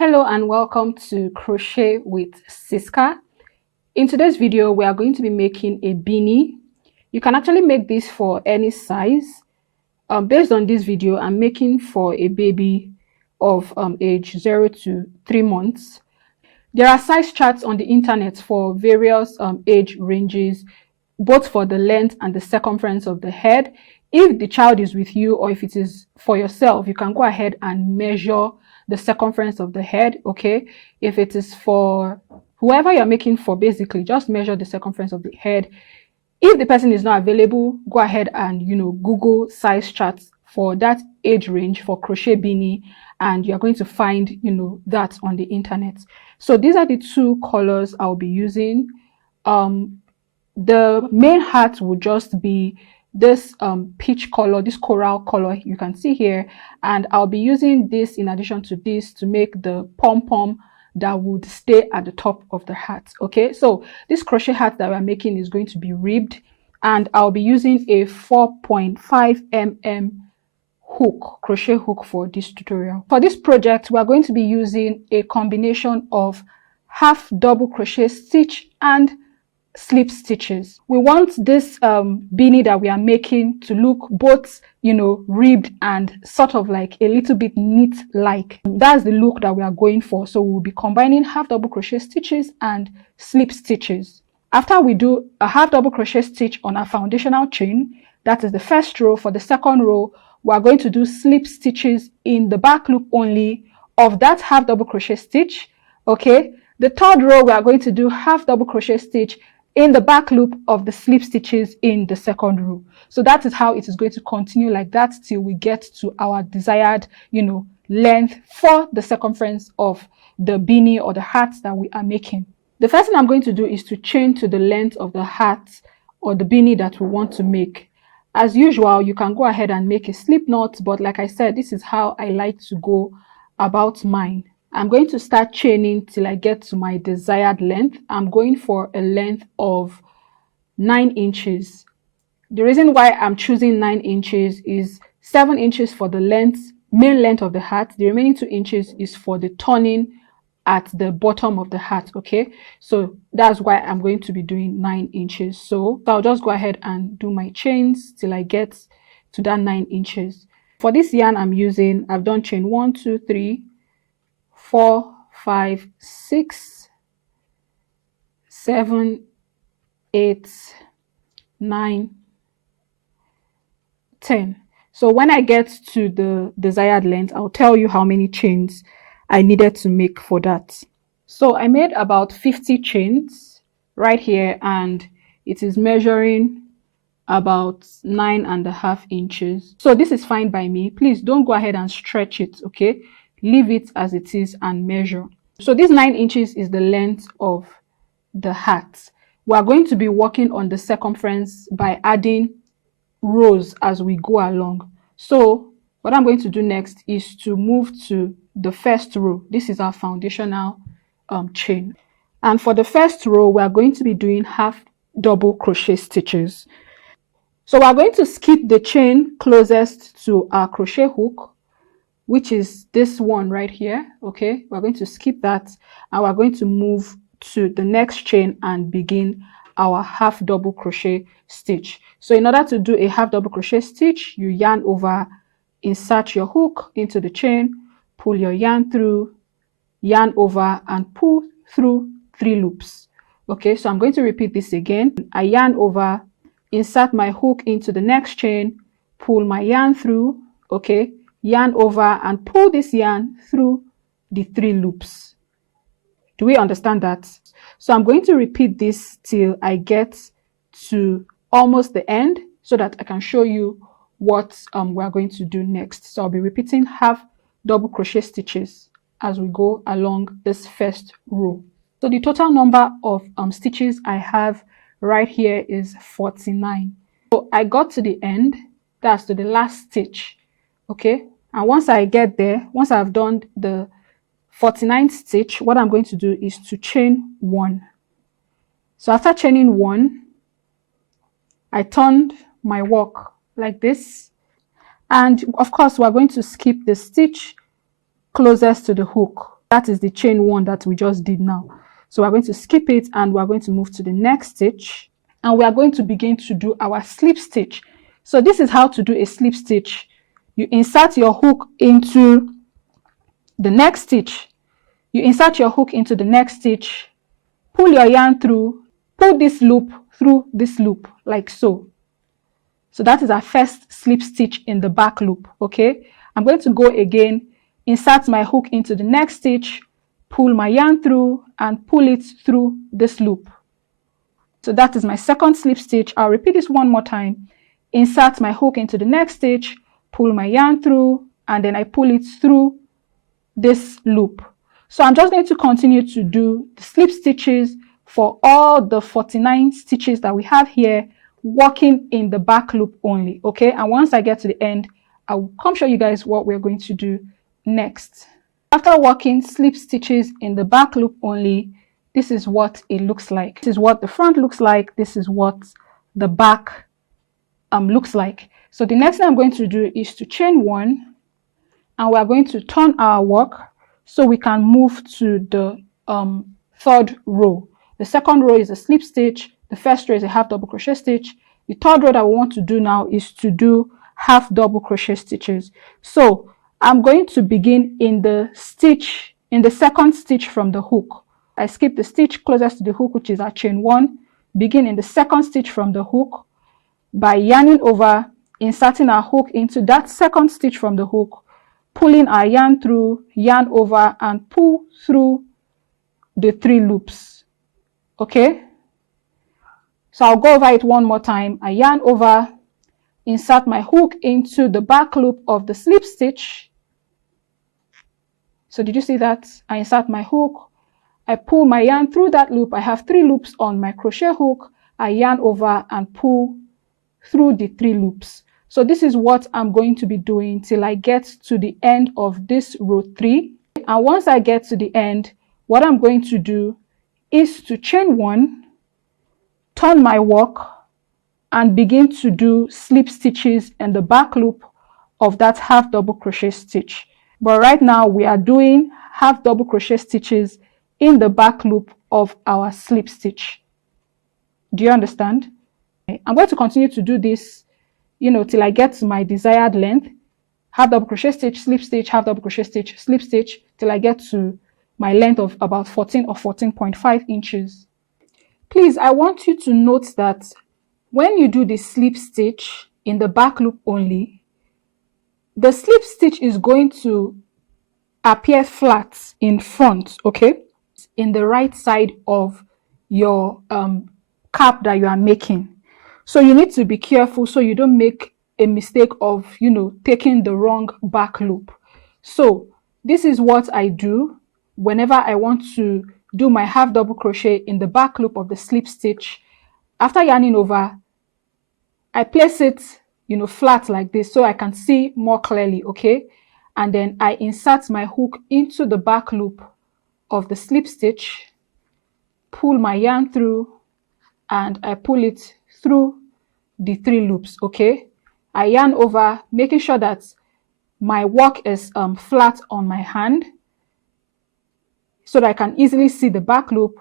Hello and welcome to Crochet with Siska. In today's video, we are going to be making a beanie. You can actually make this for any size. Based on this video, I'm making for a baby of age 0 to 3 months. There are size charts on the internet for various age ranges, both for the length and the circumference of the head. If the child is with you or if it is for yourself, you can go ahead and measure the circumference of the head. Okay, if it is for whoever you're making for, basically just measure the circumference of the head. If the person is not available, go ahead and Google size charts for that age range for crochet beanie, and you're going to find that on the internet. So these are the two colors I'll be using. The main hat will just be this peach color, this coral color you can see here, and I'll be using this in addition to this to make the pom-pom that would stay at the top of the hat. Okay, so this crochet hat that we're making is going to be ribbed, and I'll be using a 4.5 mm hook, crochet hook, for this tutorial. For this project, we're going to be using a combination of half double crochet stitch and slip stitches. We want this beanie that we are making to look both ribbed and sort of like a little bit knit like. That's the look that we are going for. So we'll be combining half double crochet stitches and slip stitches. After we do a half double crochet stitch on our foundational chain, that is the first row, for the second row we are going to do slip stitches in the back loop only of that half double crochet stitch. Okay, the third row we are going to do half double crochet stitch in the back loop of the slip stitches in the second row. So that is how it is going to continue like that till we get to our desired length for the circumference of the beanie or the hat that we are making. The first thing I'm going to do is to chain to the length of the hat or the beanie that we want to make. As usual, you can go ahead and make a slip knot, but like I said, this is how I like to go about mine. I'm going to start chaining till I get to my desired length. I'm going for a length of 9 inches. The reason why I'm choosing 9 inches is 7 inches for the main length of the hat. The remaining 2 inches is for the turning at the bottom of the hat. Okay, so that's why I'm going to be doing 9 inches. So I'll just go ahead and do my chains till I get to that 9 inches. For this yarn I'm using, I've done chain 1, 2, 3, 4, 5, 6, 7, 8, 9, 10. So when I get to the desired length, I'll tell you how many chains I needed to make for that. So I made about 50 chains right here, and it is measuring about 9.5 inches. So this is fine by me. Please don't go ahead and stretch it. Okay, leave it as it is and measure. So this 9 inches is the length of the hat. We are going to be working on the circumference by adding rows as we go along. So what I'm going to do next is to move to the first row. This is our foundational chain, and for the first row we are going to be doing half double crochet stitches. So we are going to skip the chain closest to our crochet hook, which is this one right here. Okay, we're going to skip that, and we're going to move to the next chain and begin our half double crochet stitch. So in order to do a half double crochet stitch, you yarn over, insert your hook into the chain, pull your yarn through, yarn over, and pull through 3 loops. Okay, so I'm going to repeat this again. I yarn over, insert my hook into the next chain, pull my yarn through, okay, yarn over, and pull this yarn through the 3 loops. Do we understand that? So I'm going to repeat this till I get to almost the end so that I can show you what we are going to do next. So I'll be repeating half double crochet stitches as we go along this first row. So the total number of stitches I have right here is 49. So I got to the end, that's to the last stitch. Okay, and once I get there, once I've done the 49th stitch, what I'm going to do is to chain 1. So after chaining 1, I turned my work like this, and of course we're going to skip the stitch closest to the hook. That is the chain 1 that we just did now. So we're going to skip it and we're going to move to the next stitch, and we are going to begin to do our slip stitch. So this is how to do a slip stitch. You insert your hook into the next stitch. You insert your hook into the next stitch, pull your yarn through, pull this loop through this loop like so. So that is our first slip stitch in the back loop, okay? I'm going to go again, insert my hook into the next stitch, pull my yarn through and pull it through this loop. So that is my second slip stitch. I'll repeat this one more time. Insert my hook into the next stitch, pull my yarn through, and then I pull it through this loop. So I'm just going to continue to do the slip stitches for all the 49 stitches that we have here, working in the back loop only, okay? And once I get to the end, I will come show you guys what we're going to do next. After working slip stitches in the back loop only, this is what it looks like. This is what the front looks like. This is what the back looks like. So the next thing I'm going to do is to chain 1, and we're going to turn our work so we can move to the third row. The second row is a slip stitch. The first row is a half double crochet stitch. The third row that we want to do now is to do half double crochet stitches. So I'm going to begin in the second stitch from the hook. I skip the stitch closest to the hook, which is our chain 1. Begin in the second stitch from the hook by yarning over, inserting our hook into that second stitch from the hook, pulling our yarn through, yarn over, and pull through the 3 loops. Okay? So I'll go over it one more time. I yarn over, insert my hook into the back loop of the slip stitch. So did you see that? I insert my hook, I pull my yarn through that loop. I have 3 loops on my crochet hook. I yarn over and pull through the 3 loops. So this is what I'm going to be doing till I get to the end of this row 3. And once I get to the end, what I'm going to do is to chain 1, turn my work, and begin to do slip stitches in the back loop of that half double crochet stitch. But right now we are doing half double crochet stitches in the back loop of our slip stitch. Do you understand? I'm going to continue to do this, till I get to my desired length. Half double crochet stitch, slip stitch, half double crochet stitch, slip stitch, till I get to my length of about 14 or 14.5 inches. Please, I want you to note that when you do the slip stitch in the back loop only, the slip stitch is going to appear flat in front, okay? In the right side of your cap that you are making. So you need to be careful so you don't make a mistake of, taking the wrong back loop. So this is what I do whenever I want to do my half double crochet in the back loop of the slip stitch. After yarning over, I place it, flat like this so I can see more clearly, okay? And then I insert my hook into the back loop of the slip stitch, pull my yarn through, and I pull it through the 3 loops, okay? I yarn over, making sure that my work is flat on my hand so that I can easily see the back loop,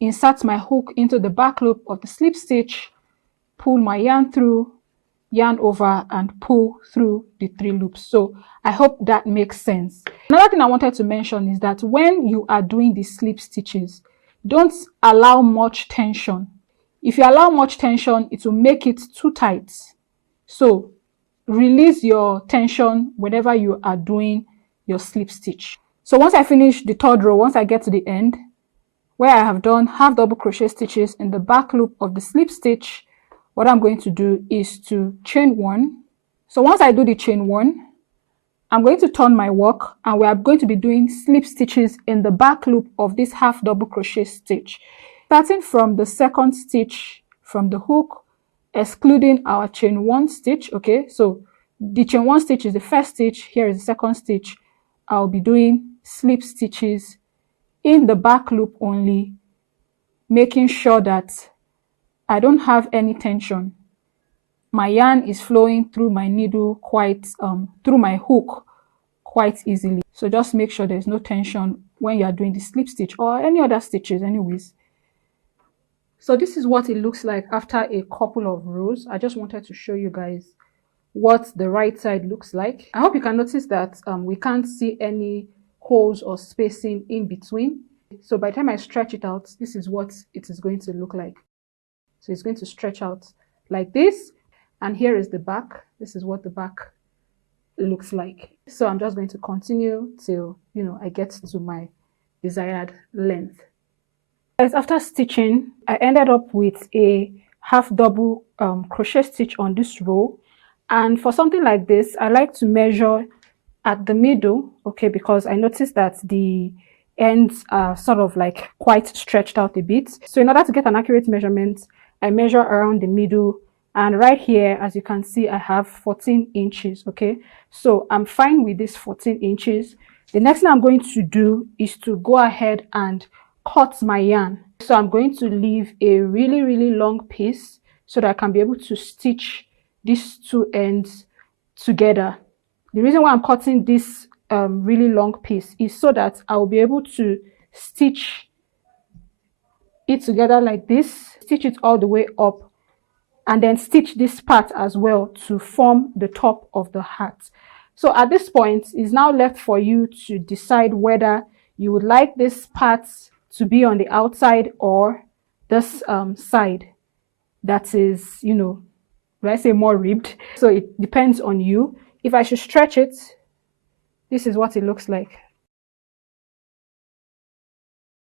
insert my hook into the back loop of the slip stitch, pull my yarn through, yarn over, and pull through the 3 loops. So I hope that makes sense. Another thing I wanted to mention is that when you are doing the slip stitches, don't allow much tension. If you allow much tension, it will make it too tight. So release your tension whenever you are doing your slip stitch. So once I finish the 3rd row, once I get to the end, where I have done half double crochet stitches in the back loop of the slip stitch, what I'm going to do is to chain 1. So once I do the chain 1, I'm going to turn my work, and we are going to be doing slip stitches in the back loop of this half double crochet stitch, starting from the 2nd stitch from the hook, excluding our chain 1 stitch. Okay, so the chain 1 stitch is the 1st stitch, here is the 2nd stitch. I'll be doing slip stitches in the back loop only, making sure that I don't have any tension. My yarn is flowing through my needle through my hook quite easily. So just make sure there's no tension when you are doing the slip stitch or any other stitches anyways. So this is what it looks like after a couple of rows. I just wanted to show you guys what the right side looks like. I hope you can notice that we can't see any holes or spacing in between. So by the time I stretch it out, this is what it is going to look like. So it's going to stretch out like this. And here is the back. This is what the back looks like. So I'm just going to continue till, I get to my desired length. Guys, after stitching, I ended up with a half double crochet stitch on this row. And for something like this, I like to measure at the middle, okay, because I noticed that the ends are sort of like quite stretched out a bit. So in order to get an accurate measurement, I measure around the middle, and right here, as you can see, I have 14 inches, okay? So I'm fine with this 14 inches. The next thing I'm going to do is to go ahead and cut my yarn. So I'm going to leave a really, really long piece so that I can be able to stitch these two ends together. The reason why I'm cutting this really long piece is so that I will be able to stitch it together like this, stitch it all the way up, and then stitch this part as well to form the top of the hat. So at this point, it's now left for you to decide whether you would like this part to be on the outside or this side that is, I say more ribbed. So it depends on you. If I should stretch it, this is what it looks like.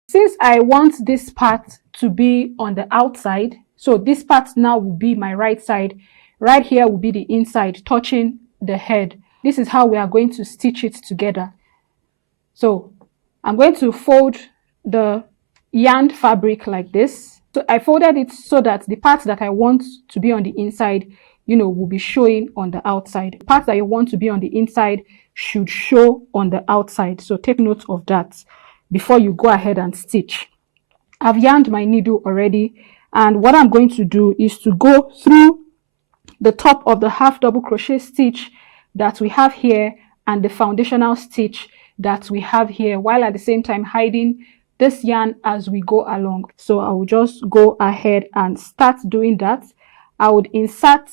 Since I want this part to be on the outside, so this part now will be my right side. Right here will be the inside touching the head. This is how we are going to stitch it together. So I'm going to fold the yarn fabric like this. So I folded it so that the part that I want to be on the inside, will be showing on the outside. The part that you want to be on the inside should show on the outside. So take note of that before you go ahead and stitch. I've yarned my needle already, and what I'm going to do is to go through the top of the half double crochet stitch that we have here and the foundational stitch that we have here, while at the same time hiding this yarn as we go along. So I will just go ahead and start doing that. I would insert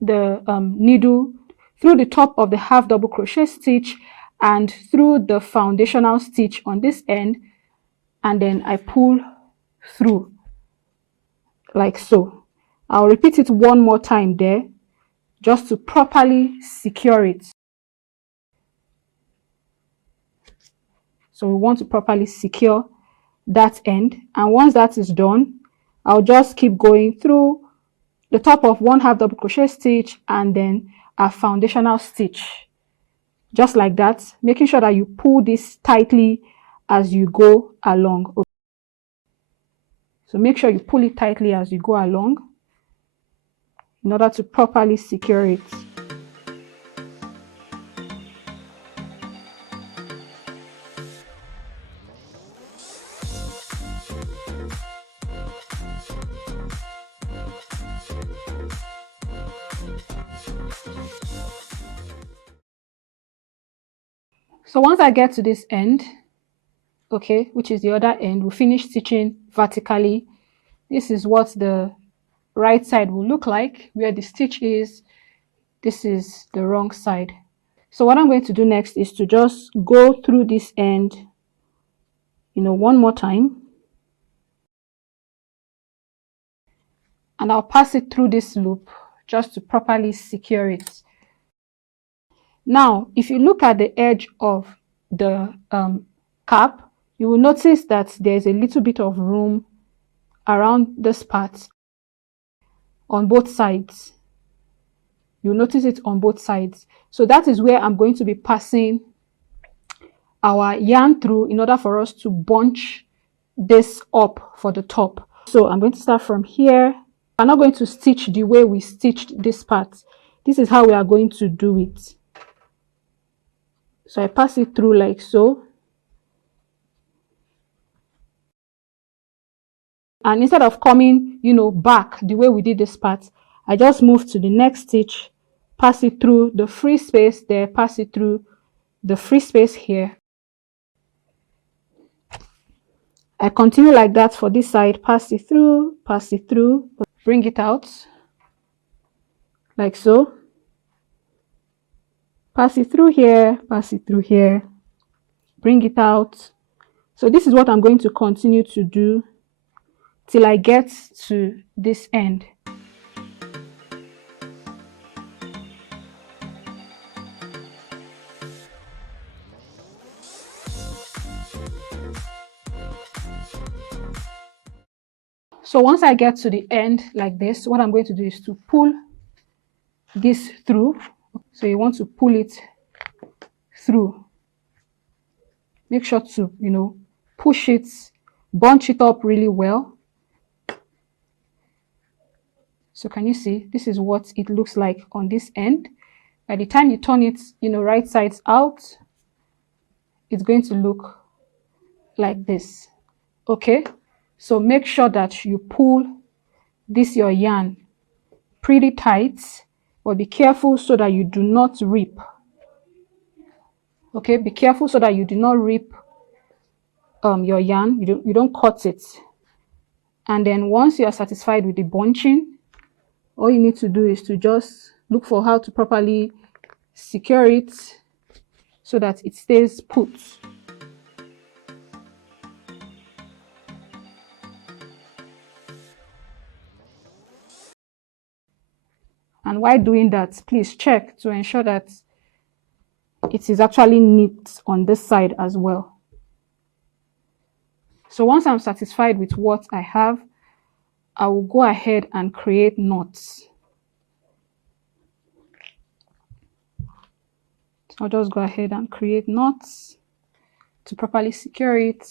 the needle through the top of the half double crochet stitch and through the foundational stitch on this end, and then I pull through like so. I'll repeat it one more time there just to properly secure it. So we want to properly secure that end, and once that is done, I'll just keep going through the top of one half double crochet stitch and then a foundational stitch, just like that, making sure that you pull this tightly as you go along. So make sure you pull it tightly as you go along in order to properly secure it. So once I get to this end, okay, which is the other end, we'll finish stitching vertically. This is what the right side will look like. Where the stitch is, this is the wrong side. So what I'm going to do next is to just go through this end, one more time. And I'll pass it through this loop just to properly secure it. Now, if you look at the edge of the cap, you will notice that there's a little bit of room around this part on both sides. You'll notice it on both sides. So that is where I'm going to be passing our yarn through in order for us to bunch this up for the top. So I'm going to start from here. I'm not going to stitch the way we stitched this part. This is how we are going to do it. So I pass it through like so. And instead of coming, back the way we did this part, I just move to the next stitch, pass it through the free space there, pass it through the free space here. I continue like that for this side, pass it through, bring it out like so. Pass it through here, bring it out. So this is what I'm going to continue to do till I get to this end. So once I get to the end like this, what I'm going to do is to pull this through. So you want to pull it through. Make sure to, push it, bunch it up really well. So can you see? This is what it looks like on this end. By the time you turn it, right sides out, it's going to look like this. Okay? So make sure that you pull this your yarn pretty tight, but be careful so that you do not rip. Okay, be careful so that you do not rip your yarn. You don't cut it. And then once you are satisfied with the bunching, all you need to do is to just look for how to properly secure it so that it stays put. And while doing that, please check to ensure that it is actually neat on this side as well. So once I'm satisfied with what I have, I will go ahead and create knots. So I'll just go ahead and create knots to properly secure it.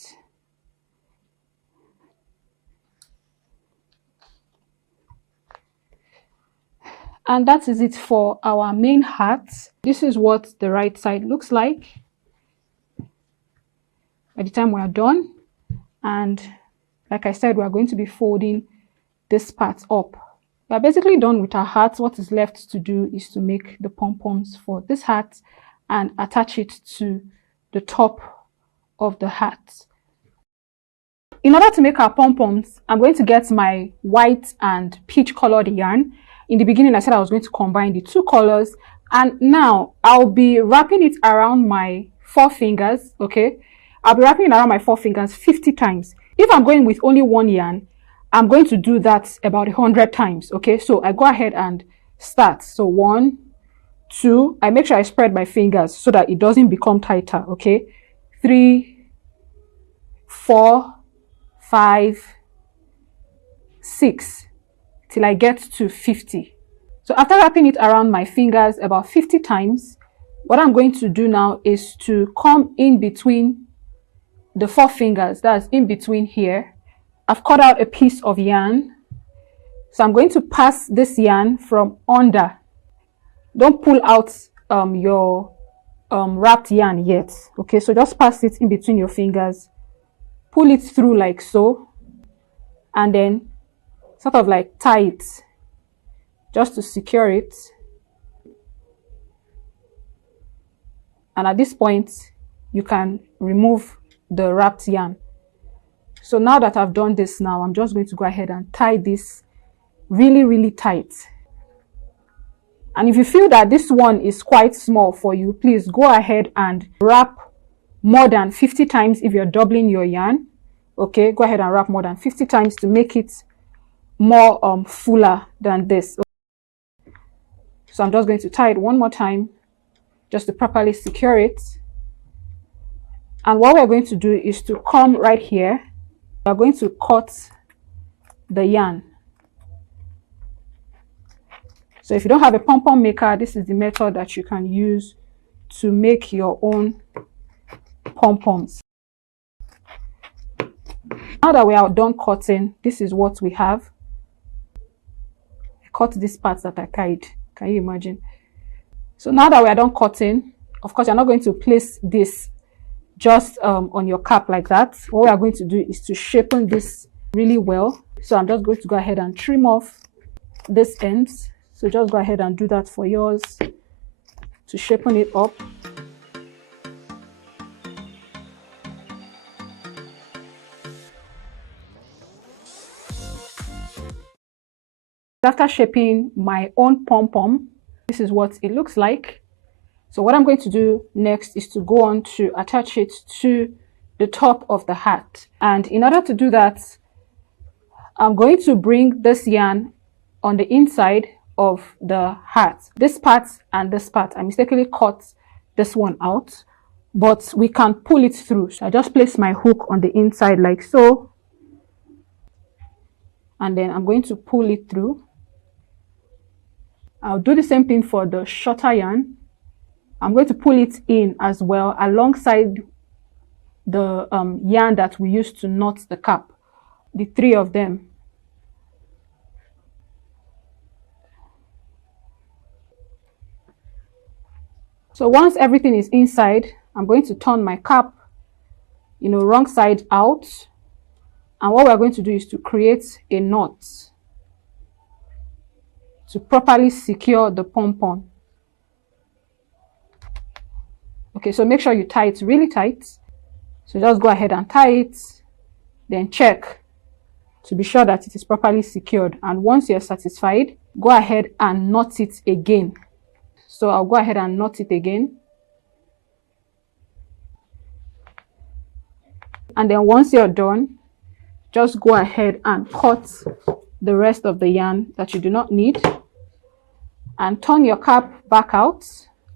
And that is it for our main hat. This is what the right side looks like by the time we are done. And like I said, we are going to be folding this part up. We are basically done with our hat. What is left to do is to make the pom-poms for this hat and attach it to the top of the hat. In order to make our pom-poms, I'm going to get my white and peach colored yarn. In the beginning, I said I was going to combine the two colors, and now I'll be wrapping it around my 4 fingers, okay? I'll be wrapping it around my 4 fingers 50 times. If I'm going with only one yarn, I'm going to do that about 100 times, okay? So I go ahead and start. So 1, 2, I make sure I spread my fingers so that it doesn't become tighter, okay? 3, 4, 5, 6. Till I get to 50. So after wrapping it around my fingers about 50 times, what I'm going to do now is to come in between the 4 fingers, that's in between here. I've cut out a piece of yarn. So I'm going to pass this yarn from under. Don't pull out your wrapped yarn yet. Okay, so just pass it in between your fingers. Pull it through like so. And then sort of like tie it just to secure it. And at this point, you can remove the wrapped yarn. So now that I've done this now, I'm just going to go ahead and tie this really, really tight. And if you feel that this one is quite small for you, please go ahead and wrap more than 50 times if you're doubling your yarn. Okay, go ahead and wrap more than 50 times to make it more fuller than this. So I'm just going to tie it one more time just to properly secure it. And what we're going to do is to come right here. We're going to cut the yarn. So if you don't have a pom-pom maker, this is the method that you can use to make your own pom-poms. Now that we are done cutting, this is what we have. I cut these parts that I tied. Can you imagine? So now that we are done cutting, of course, you're not going to place this just on your cap like that. What we are going to do is to shapen this really well. So I'm just going to go ahead and trim off this ends. So just go ahead and do that for yours to shapen it up. After shaping my own pom-pom, this is what it looks like. So what I'm going to do next is to go on to attach it to the top of the hat. And in order to do that, I'm going to bring this yarn on the inside of the hat. This part and this part, I mistakenly cut this one out, but we can pull it through. So I just place my hook on the inside like so, and then I'm going to pull it through. I'll do the same thing for the shorter yarn. I'm going to pull it in as well alongside the yarn that we used to knot the cap, the 3 of them. So once everything is inside, I'm going to turn my cap, wrong side out. And what we're going to do is to create a knot to properly secure the pom-pom. Okay, so make sure you tie it really tight. So just go ahead and tie it, then check to be sure that it is properly secured. And once you're satisfied, go ahead and knot it again. So I'll go ahead and knot it again. And then once you're done, just go ahead and cut the rest of the yarn that you do not need and turn your cap back out.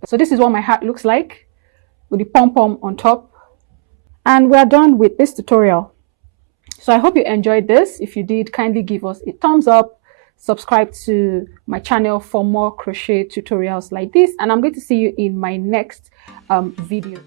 So this is what my hat looks like with the pom-pom on top. And we're done with this tutorial. So I hope you enjoyed this. If you did, kindly give us a thumbs up, subscribe to my channel for more crochet tutorials like this, and I'm going to see you in my next video.